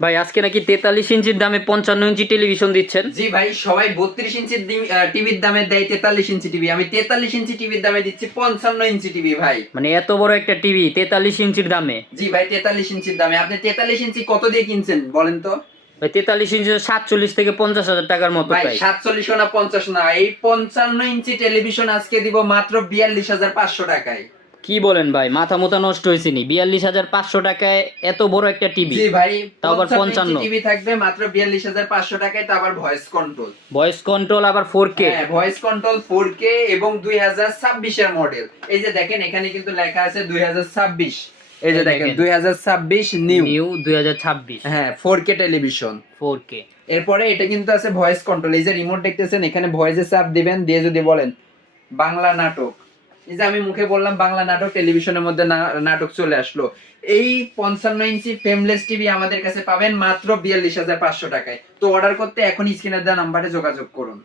ভাই আজকে নাকি 43 ইঞ্চির দামে 55 ইঞ্চি টেলিভিশন দিচ্ছেন। জি ভাই, সবাই 32 ইঞ্চির টিভির দামে দেয় 43 ইঞ্চি টিভি, আমি 43 ইঞ্চি টিভির দামে দিচ্ছি 55 ইঞ্চি টিভি ভাই। মানে এত বড় একটা টিভি 43 ইঞ্চির দামে? জি ভাই, 43 ইঞ্চির দামে। আপনি 43 ইঞ্চি কত দিয়ে কিনছেন বলেন তো? ভাই 43 ইঞ্চি 47 থেকে 50,000 টাকার মতো ভাই প্রাইস। 47 না 50 না, এই 55 ইঞ্চি টেলিভিশন আজকে দিব মাত্র 42,500 টাকায়। কি বলেন ভাই, মাথা মোথা নষ্ট হয়েছে নি? 42,500 টাকায় এত বড় একটা টিভি? জি ভাই, তাও আবার 55 55। টিভি থাকবে মাত্র 42,500 টাকায়, তা আবার ভয়েস কন্ট্রোল। ভয়েস কন্ট্রোল আবার 4K? হ্যাঁ, ভয়েস কন্ট্রোল 4K এবং 2026 এর মডেল। এই যে দেখেন, এখানে কিন্তু লেখা আছে 2026। এই যে দেখেন 2026 নিউ 2026। হ্যাঁ, 4K টেলিভিশন। 4K। এরপরে এটা কিন্তু আছে ভয়েস কন্ট্রোল। এই যে রিমোট দেখতেছেন, এখানে ভয়েসে চাপ দিবেন, দিয়ে যদি বলেন বাংলা নাটক, এই যে আমি মুখে বললাম বাংলা নাটক, টেলিভিশনের মধ্যে নাটক চলে আসলো। এই 55 ইঞ্চি ফ্রেমলেস টিভি আমাদের কাছে পাবেন মাত্র 42,500 টাকায়। তো অর্ডার করতে এখন স্ক্রিনে দেওয়া নাম্বারে যোগাযোগ করুন।